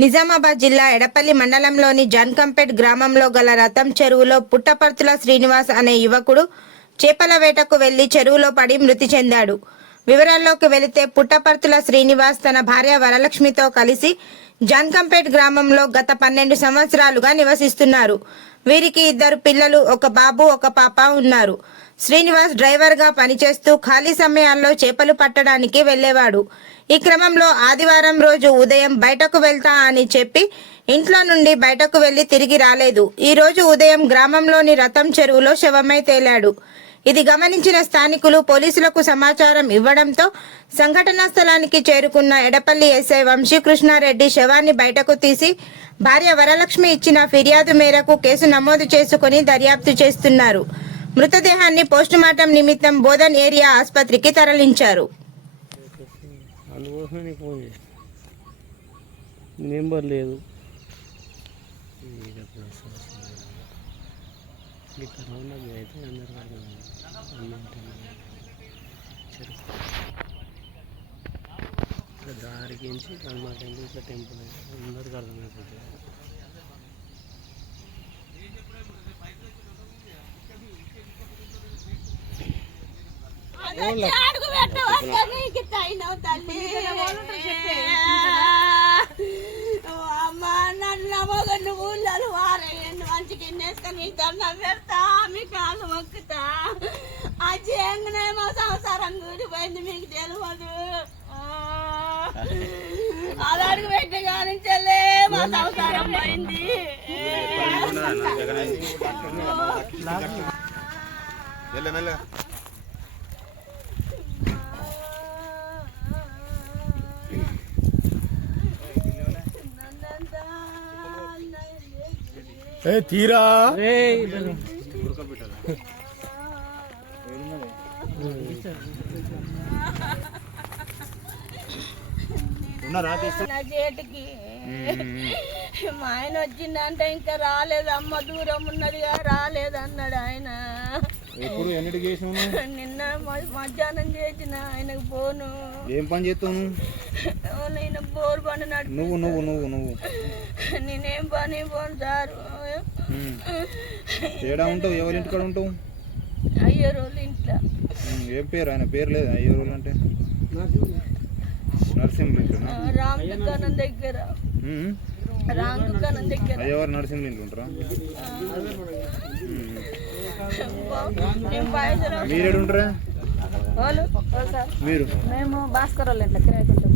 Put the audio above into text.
నిజామాబాద్ జిల్లా ఎడపల్లి మండలంలోని జన్కంపేట్ గ్రామంలో గల రథం చెరువులో పుట్టపర్తుల శ్రీనివాస్ అనే యువకుడు చేపల వేటకు వెళ్ళి చెరువులో పడి మృతి చెందాడు. వివరాల్లోకి వెళితే పుట్టపర్తుల శ్రీనివాస్ తన భార్య వరలక్ష్మితో కలిసి జన్కంపేట్ గ్రామంలో గత పన్నెండు సంవత్సరాలుగా నివసిస్తున్నారు. వీరికి ఇద్దరు పిల్లలు ఒక బాబు ఒక పాప ఉన్నారు. శ్రీనివాస్ డ్రైవర్గా పనిచేస్తూ ఖాళీ సమయాల్లో చేపలు పట్టడానికి వెళ్ళేవాడు ఈ క్రమంలో ఆదివారం రోజు ఉదయం బయటకు వెళ్తా అని చెప్పి ఇంట్లో నుండి బయటకు వెళ్ళి తిరిగి రాలేదు. ఈ రోజు ఉదయం గ్రామంలోని రథం చెరువులో శవమై తేలాడు. ఇది గమనించిన స్థానికులు పోలీసులకు సమాచారం ఇవ్వడంతో సంఘటనా స్థలానికి చేరుకున్న ఎడపల్లి ఎస్ఐ వంశీకృష్ణారెడ్డి శవాన్ని బయటకు తీసి భార్య వరలక్ష్మి ఇచ్చిన ఫిర్యాదు మేరకు కేసు నమోదు చేసుకుని దర్యాప్తు చేస్తున్నారు. మృతదేహాన్ని పోస్టుమార్టం నిమిత్తం బోధన్ ఏరియా ఆసుపత్రికి తరలించారు. నెంబర్ లేదు. దారికి నుంచి టెంపుల్ అందరికి అర్థమైపోతుంది. అమ్మ నన్ను నమ్మగా నువ్వు ఊళ్ళో వారేయండి మంచిగా ఎన్నేసుకొని దండం పెడతా మీ కాళ్ళు మొక్కుతా ఆ చేయంగానే మా సంసారం కూడిపోయింది మీకు తెలియదు అది. అడుగు పెట్టే కానీ చెల్లే మా సంసారం పోయింది మెల్ల మెల్ల. ఏ తీరా? చేతికి. మా ఆయన వచ్చిందంటే ఇంకా రాలేదు అమ్మ దూరం ఉన్నదిగా రాలేదు అన్నాడు ఆయన. ఎప్పుడు ఎన్నిటికి చేసినావు నిన్న మ- మధ్యాహ్నం చేసిన ఆయనకు పోను ఏం పని చేస్తావు నువ్వు? నేను బోర్ పని నడు నువ్వు నువ్వు నువ్వు నువ్వు. నేనేం పని పోను సార్. ఏడా ఉంటావు? ఎవరి ఇంటికాడ ఉంటావు? అయ్యో రోజులు ఇంట్లో. ఏం పేరు? ఆయన పేరు లేదు? అయ్యే రోజులు అంటే? నరసింహులు ఇంట్లోనా? ఆ, రామ్ దుకాణం దగ్గర. ఉమ్. రామ్ దుకాణం దగ్గర. అయ్యవారు నరసింహులు ఇంట్లో ఉంటారా? మీరేడు ఉంటారా? వాళ్ళు? మీరు? మేము భాస్కర్ వాళ్ళ ఇంట్లో కిరాయికి ఉంటాం